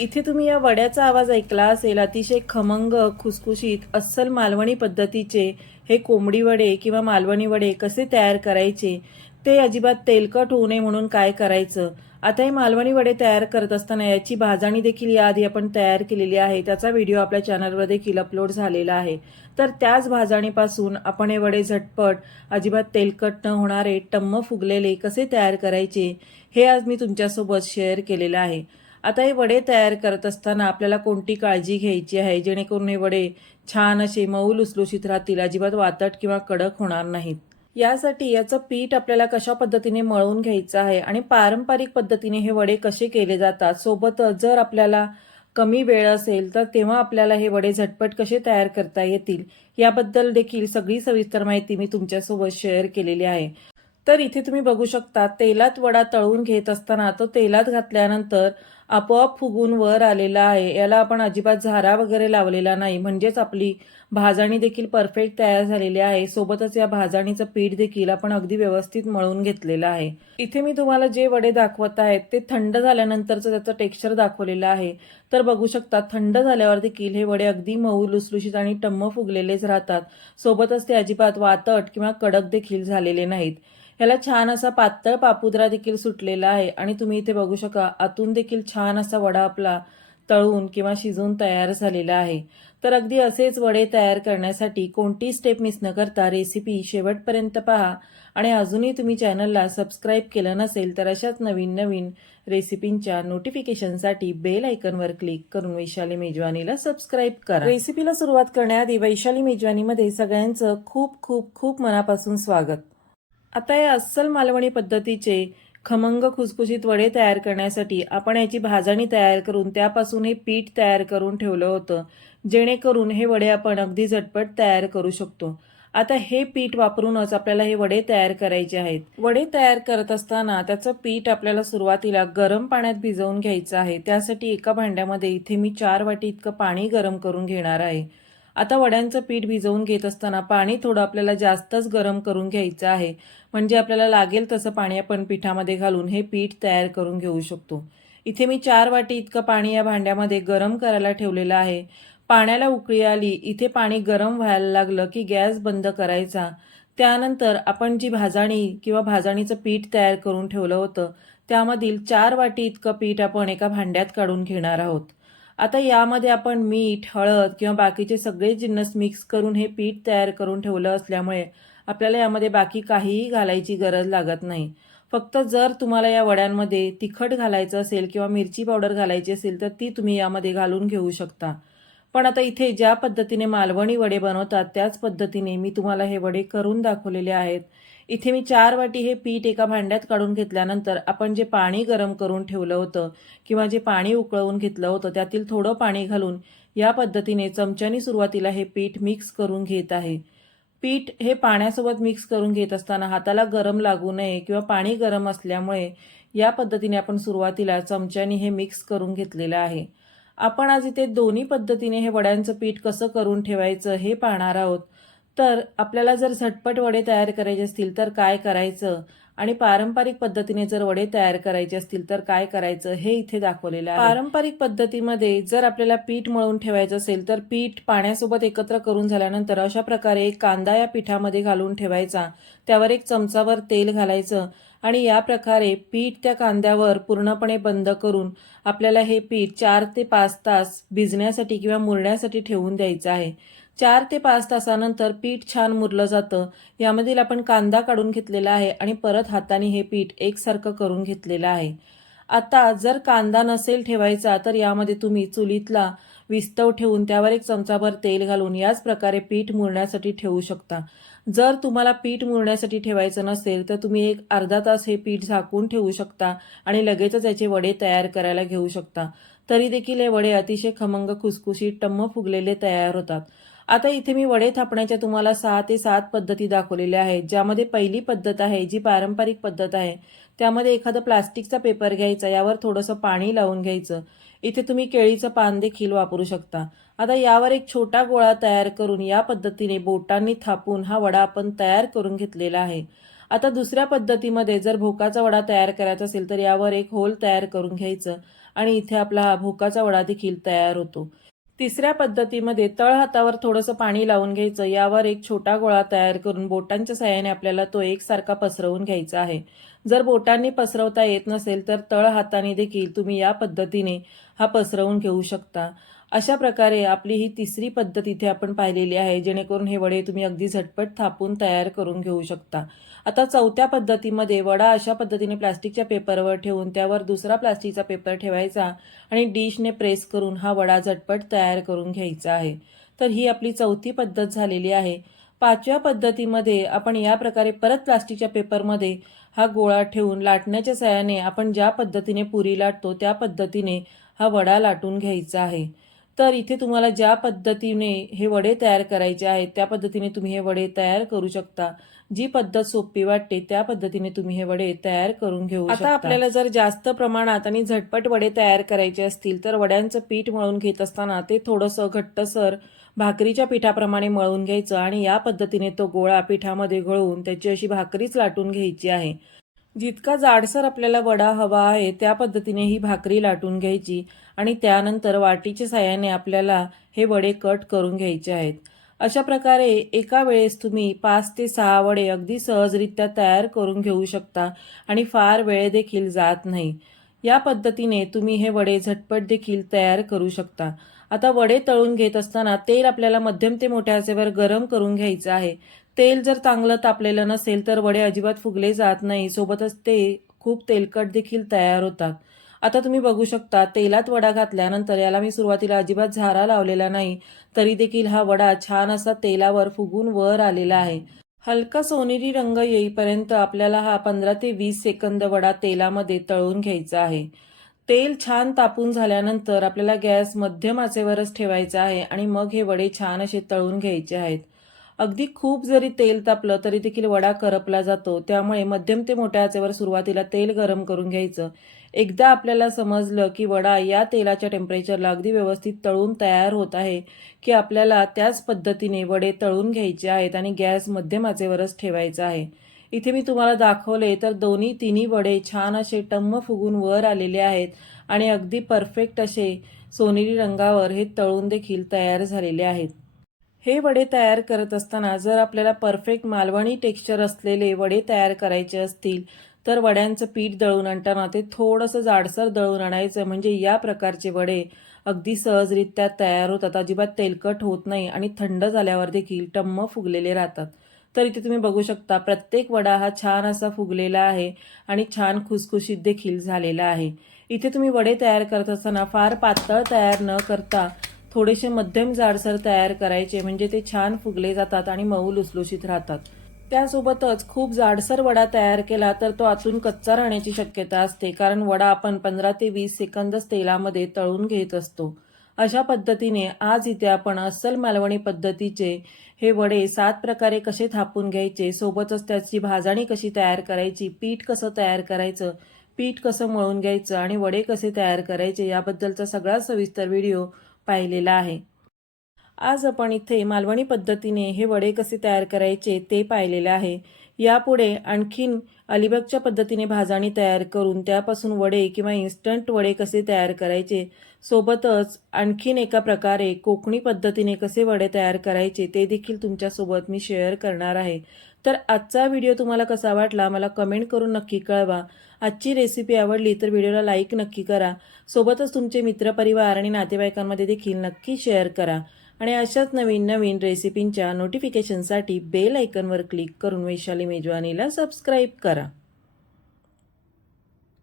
इथे तुम्ही या वड्याचा आवाज ऐकला असेल अतिशय खमंग खुसखुशीत अस्सल मालवणी पद्धतीचे हे कोंबडी वडे किंवा मालवणी वडे कसे तयार करायचे ते अजिबात तेलकट होऊ नये म्हणून काय करायचं? आता हे मालवणी वडे तयार करत असताना याची भाजणी देखील याआधी आपण तयार केलेली आहे. त्याचा व्हिडिओ आपल्या चॅनलवर देखील अपलोड झालेला आहे. तर त्याच भाजणीपासून आपण हे वडे झटपट अजिबात तेलकट न होणारे टम्म फुगलेले कसे तयार करायचे हे आज मी तुमच्यासोबत शेअर केलेलं आहे. आता हे वडे तयार करत असताना आपल्याला कोणती काळजी घ्यायची आहे? जेणेकरून हे वडे छान असे मऊ लुसलुशीत राहतील अजिबात वातट किंवा कडक होणार नाहीत. यासाठी याचं पीठ आपल्याला कशा पद्धतीने मळून घ्यायचं आहे आणि पारंपरिक पद्धतीने हे वडे कसे केले जातात? सोबतच जर आपल्याला कमी वेळ असेल तर तेव्हा आपल्याला हे वडे झटपट कसे तयार करता येतील? याबद्दल देखील सगळी सविस्तर माहिती मी तुमच्यासोबत शेअर केलेली आहे. तर इथे तुम्ही बघू शकता तेलात वडा तळून घेत असताना तो तेलात घातल्यानंतर आपोआप फुगून वर आलेला आहे. याला आपण अजिबात झारा वगैरे लावलेला नाही. म्हणजेच आपली भाजणी देखील परफेक्ट तयार झालेली आहे. सोबतच या भाजणीचं पीठ देखील आपण अगदी व्यवस्थित मळून घेतलेलं आहे. इथे मी तुम्हाला जे वडे दाखवत आहेत ते थंड झाल्यानंतरचं त्याचं टेक्स्चर दाखवलेलं आहे. तर बघू शकता थंड झाल्यावर देखील हे वडे अगदी मऊ लुसलुशीत आणि टम्म फुगलेलेच राहतात. सोबतच ते अजिबात वातट किंवा कडक देखील झालेले नाहीत. ह्याला छान असा पातळ पापुद्रा देखील सुटलेला आहे. आणि तुम्ही इथे बघू शका आतून देखील छान असा वडा आपला तळून किंवा शिजून तयार झालेला आहे. तर अगदी असेच वडे तयार करण्यासाठी कोणती स्टेप मिस न करता रेसिपी शेवटपर्यंत पहा. आणि अजूनही तुम्ही चॅनलला सबस्क्राईब केलं नसेल तर अशाच नवीन नवीन रेसिपींच्या नोटिफिकेशनसाठी बेल आयकनवर क्लिक करून वैशाली मेजवानीला सबस्क्राईब करा. रेसिपीला सुरुवात करण्याआधी वैशाली मेजवानीमध्ये सगळ्यांचं खूप खूप खूप मनापासून स्वागत. आता या अस्सल मालवणी पद्धतीचे खमंग खुसखुशीत वडे तयार करण्यासाठी आपण याची भाजणी तयार करून त्यापासून हे पीठ तयार करून ठेवलं होतं जेणेकरून हे वडे आपण अगदी झटपट तयार करू शकतो. आता हे पीठ वापरूनच आपल्याला हे वडे तयार करायचे आहेत. वडे तयार करत असताना त्याचं पीठ आपल्याला सुरुवातीला गरम पाण्यात भिजवून घ्यायचं आहे. त्यासाठी एका भांड्यामध्ये इथे मी चार वाटी इतकं पाणी गरम करून घेणार आहे. आता वड्यांचं पीठ भिजवून घेत असताना पाणी थोडं आपल्याला जास्तच गरम करून घ्यायचं आहे. म्हणजे आपल्याला लागेल तसं पाणी आपण पिठामध्ये घालून हे पीठ तयार करून घेऊ शकतो. इथे मी चार वाटी इतकं पाणी या भांड्यामध्ये गरम करायला ठेवलेलं आहे. पाण्याला उकळी आली इथे पाणी गरम व्हायला लागलं की गॅस बंद करायचा. त्यानंतर आपण जी भाजाणी किंवा भाजाणीचं पीठ तयार करून ठेवलं होतं त्यामधील चार वाटी इतकं पीठ आपण एका भांड्यात काढून घेणार आहोत. आता यामध्ये आपण मीठ हळद किंवा बाकीचे सगळे जिन्नस मिक्स करून हे पीठ तयार करून ठेवलं असल्यामुळे आपल्याला यामध्ये बाकी काहीही घालायची गरज लागत नाही. फक्त जर तुम्हाला या वड्यांमध्ये तिखट घालायचं असेल किंवा मिरची पावडर घालायची असेल तर ती तुम्ही यामध्ये घालून घेऊ शकता. पण आता इथे ज्या पद्धतीने मालवणी वडे बनवतात त्याच पद्धतीने मी तुम्हाला हे वडे करून दाखवलेले आहेत. इथे मी चार वाटी हे पीठ एका भांड्यात काढून घेतल्यानंतर आपण जे पाणी गरम करून ठेवलं होतं किंवा जे पाणी उकळवून घेतलं होतं त्यातील थोडं पाणी घालून या पद्धतीने चमच्यानी सुरुवातीला हे पीठ मिक्स करून घेत आहे. पीठ हे पाण्यासोबत मिक्स करून घेत असताना हाताला गरम लागू नये किंवा पाणी गरम असल्यामुळे या पद्धतीने आपण सुरुवातीला चमच्यानी हे मिक्स करून घेतलेलं आहे. आपण आज इथे दोन्ही पद्धतीने हे वड्यांचं पीठ कसं करून ठेवायचं हे पाहणार आहोत. तर आपल्याला जर झटपट वडे तयार करायचे असतील तर काय करायचं? आणि पारंपरिक पद्धतीने जर वडे तयार करायचे असतील तर काय करायचं हे इथे दाखवलेलं आहे. पारंपरिक पद्धतीमध्ये जर आपल्याला पीठ मळून ठेवायचं असेल तर पीठ पाण्यासोबत एकत्र करून झाल्यानंतर अशा प्रकारे एक कांदा या पिठामध्ये घालून ठेवायचा. त्यावर एक चमचावर तेल घालायचं. आणि या प्रकारे पीठ त्या कांद्यावर पूर्णपणे बंद करून आपल्याला हे पीठ चार ते पाच तास भिजण्यासाठी किंवा मुरण्यासाठी ठेवून द्यायचं आहे. चार ते पाच तासानंतर पीठ छान मुरलं जातं. यामधील आपण कांदा काढून घेतलेला आहे आणि परत हाताने हे पीठ एकसारखं करून घेतलेलं आहे. आता जर कांदा नसेल ठेवायचा तर यामध्ये तुम्ही चुलीतला विस्तव ठेवून त्यावर एक चमचाभर तेल घालून याच प्रकारे पीठ मुरण्यासाठी ठेवू शकता. जर तुम्हाला पीठ मुरण्यासाठी ठेवायचं नसेल तर तुम्ही एक अर्धा तास हे पीठ झाकून ठेवू शकता आणि लगेचच याचे वडे तयार करायला घेऊ शकता. तरी देखील हे वडे अतिशय खमंग खुसखुशीत टम्म फुगलेले तयार होतात. आता इथे मी वडे थापण्याच्या तुम्हाला सहा ते सात पद्धती दाखवलेल्या आहेत ज्यामध्ये पहिली पद्धत आहे जी पारंपरिक पद्धत आहे. त्यामध्ये एखादं प्लास्टिकचा पेपर घ्यायचा यावर थोडंसं पाणी लावून घ्यायचं. इथे तुम्ही केळीचं पान देखील वापरू शकता. आता यावर एक छोटा गोळा तयार करून या पद्धतीने बोटांनी थापून हा वडा आपण तयार करून घेतलेला आहे. आता दुसऱ्या पद्धतीमध्ये जर भोकाचा वडा तयार करायचा असेल तर यावर एक होल तयार करून घ्यायचं आणि इथे आपला हा भोकाचा वडा देखील तयार होतो. तिसऱ्या पद्धतीमध्ये तळ हातावर थोडंसं पाणी लावून घ्यायचं. यावर एक छोटा गोळा तयार करून बोटांच्या सहाय्याने आपल्याला तो एकसारखा पसरवून घ्यायचा आहे. जर बोटांनी पसरवता येत नसेल तर तळ हाताने देखील तुम्ही या पद्धतीने हा पसरवून घेऊ शकता. अशा प्रकारे आपली ही तिसरी पद्धत इथे आपण पाहिलेली आहे जेणेकरून हे वडे तुम्ही अगदी झटपट थापून तयार करून घेऊ शकता. आता चौथ्या पद्धतीमध्ये वडा अशा पद्धतीने प्लास्टिकच्या पेपरवर ठेवून त्यावर दुसरा प्लास्टिकचा पेपर ठेवायचा आणि डिशने प्रेस करून हा वडा झटपट तयार करून घ्यायचा आहे. तर ही आपली चौथी पद्धत झालेली आहे. पाचव्या पद्धतीमध्ये आपण या प्रकारे परत प्लास्टिकच्या पेपरमध्ये हा गोळा ठेवून लाटण्याच्या सहाय्याने आपण ज्या पद्धतीने पुरी लाटतो त्या पद्धतीने हा वडा लाटून घ्यायचा आहे. तर इथे तुम्हाला ज्या पद्धतीने हे वडे तयार करायचे आहेत त्या पद्धतीने तुम्ही हे वडे तयार करू शकता. जी पद्धत सोपी वाटते त्या पद्धतीने तुम्ही हे वडे तयार करून घेऊ आता आपल्याला जर जास्त प्रमाणात आणि झटपट वडे तयार करायचे असतील तर वड्यांचं पीठ मळून घेत असताना ते थोडंसं घट्टसर भाकरीच्या पिठाप्रमाणे मळून घ्यायचं आणि या पद्धतीने तो गोळा पिठामध्ये घळवून त्याची अशी भाकरीच लाटून घ्यायची आहे. जितका जाडसर आपल्याला वडा हवा आहे त्या पद्धतीने ही भाकरी लाटून घ्यायची. आणि त्यानंतर वाटीच्या साह्याने आपल्याला हे वडे कट करून घ्यायचे आहेत. अशा प्रकारे एका वेळेस तुम्ही पाच ते सहा वडे अगदी सहजरित्या तयार करून घेऊ शकता आणि फार वेळ देखील जात नाही. या पद्धतीने तुम्ही हे वडे झटपट देखील तयार करू शकता. आता वडे तळून घेत असताना तेल आपल्याला मध्यम ते मोठ्या आचेवर गरम करून घ्यायचं आहे. तेल जर चांगलं तापलेलं नसेल तर वडे अजिबात फुगले जात नाही. सोबतच ते खूप तेलकट देखील तयार होतात. आता तुम्ही बघू शकता तेलात वडा घातल्यानंतर याला मी सुरुवातीला अजिबात झारा लावलेला नाही तरी देखील हा वडा छान असा तेलावर फुगून वर आलेला आहे. हलका सोनेरी रंग येईपर्यंत आपल्याला हा पंधरा ते वीस सेकंद वडा तेलामध्ये तळून घ्यायचा आहे. तेल छान तापून झाल्यानंतर आपल्याला गॅस मध्यम आचेवरच ठेवायचा आहे आणि मग हे वडे छान असे तळून घ्यायचे आहेत. अगदी खूप जरी तेल तापलं तरी देखील वडा करपला जातो. त्यामुळे मध्यम ते मोठ्या आचेवर सुरुवातीला तेल गरम करून घ्यायचं. एकदा आपल्याला समजलं की वडा या तेलाच्या टेम्परेचरला अगदी व्यवस्थित तळून तयार होत आहे की आपल्याला त्याच पद्धतीने वडे तळून घ्यायचे आहेत आणि गॅस मध्यम आचेवरच ठेवायचा आहे. इथे मी तुम्हाला दाखवले तर दोन्ही तिन्ही वडे छान असे टम्म फुगून वर आलेले आहेत आणि अगदी परफेक्ट असे सोनेरी रंगावर हे तळून देखील तयार झालेले आहेत. हे वडे तयार करत असताना जर आपल्याला परफेक्ट मालवणी टेक्स्चर असलेले वडे तयार करायचे असतील तर वड्यांचं पीठ दळून आणताना ते थोडंसं जाडसर दळून आणायचं. म्हणजे या प्रकारचे वडे अगदी सहजरित्या तयार होतात. अजिबात तेलकट होत नाही आणि थंड झाल्यावर देखील टम्म फुगलेले राहतात. तर इथे तुम्ही बघू शकता प्रत्येक वडा हा छान असा फुगलेला आहे आणि छान खुसखुशीत देखील झालेला आहे. इथे तुम्ही वडे तयार करत असताना फार पातळ तयार न करता थोडेसे मध्यम जाडसर तयार करायचे म्हणजे ते छान फुगले जातात आणि मऊ लुसलुशीत राहतात. त्यासोबतच खूप जाडसर वडा तयार केला तर तो आतून कच्चा राहण्याची शक्यता असते कारण वडा आपण पंधरा ते वीस सेकंदच तेलामध्ये तळून घेत असतो. अशा पद्धतीने आज इथे आपण अस्सल मालवणी पद्धतीचे हे वडे सात प्रकारे कसे थापून घ्यायचे सोबतच त्याची भाजणी कशी तयार करायची पीठ कसं तयार करायचं पीठ कसं मळून घ्यायचं आणि वडे कसे तयार करायचे याबद्दलचा सगळा सविस्तर व्हिडिओ पाहिलेला आहे. आज आपण इथे मालवणी पद्धतीने हे वडे कसे तयार करायचे ते पाहिलेले आहे. यापुढे आणखीन अलिबागच्या पद्धतीने भाजणी तयार करून त्यापासून वडे किंवा इन्स्टंट वडे कसे तयार करायचे सोबतच आणखीन एका प्रकारे कोकणी पद्धतीने कसे वडे तयार करायचे ते देखील तुमच्यासोबत मी शेअर करणार आहे. तर आजचा व्हिडिओ तुम्हाला कसा वाटला मला कमेंट करून नक्की कळवा. आजची रेसिपी आवडली तर व्हिडिओला लाईक नक्की करा. सोबतच तुमचे मित्रपरिवार आणि नातेवाईकांमध्ये देखील नक्की शेअर करा. आणि अशाच नवीन नवीन रेसिपींच्या नोटिफिकेशनसाठी बेल आयकनवर क्लिक करून वैशाली मेजवानीला सबस्क्राईब करा.